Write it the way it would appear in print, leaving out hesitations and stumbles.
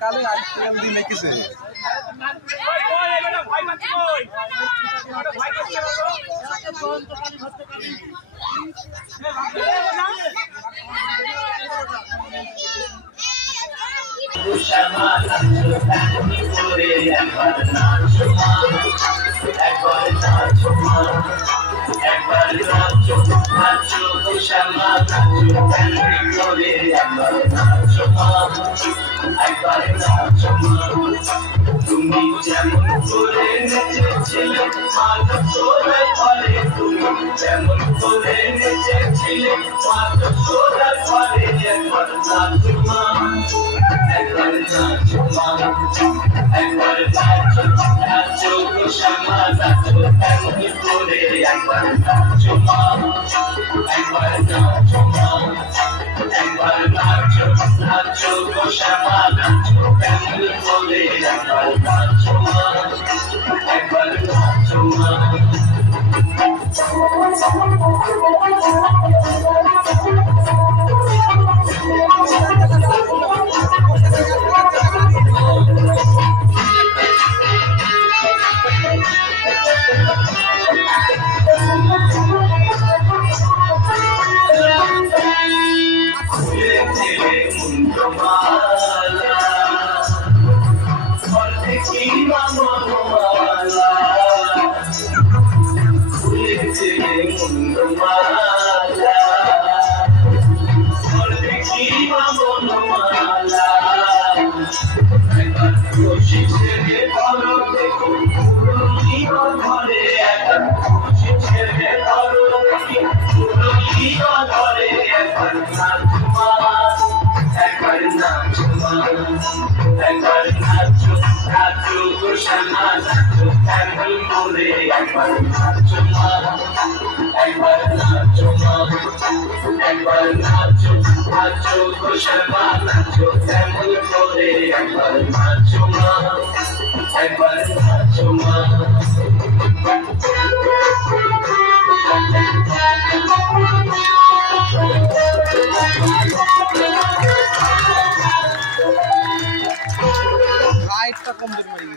কালে আইসক্রিম দিন লিখেছে তুমি যেমন করে নেচেছিলে মাথা সোনার ঘরে তুমি যেমন করে নেচেছিলে মাথা সোনার ঘরে একবার নাচো মা একবার নাচো মা একবার নাচো নাচো গো শ্যামা নাচো এমন করে একবার নাচো মা একবার নাচো মা একবার নাচো নাচো গো শ্যামা নাচো এমন করে একবার নাচো মা একবার নাচো মা একবার নাচো নাচো গো শ্যামা নাচো এমন করে একবার নাচো মা একবার নাচো মা একবার নাচো নাচো গো শ্যামা নাচো এমন করে একবার নাচো মা একবার নাচো মা লাইটটা কম দেবে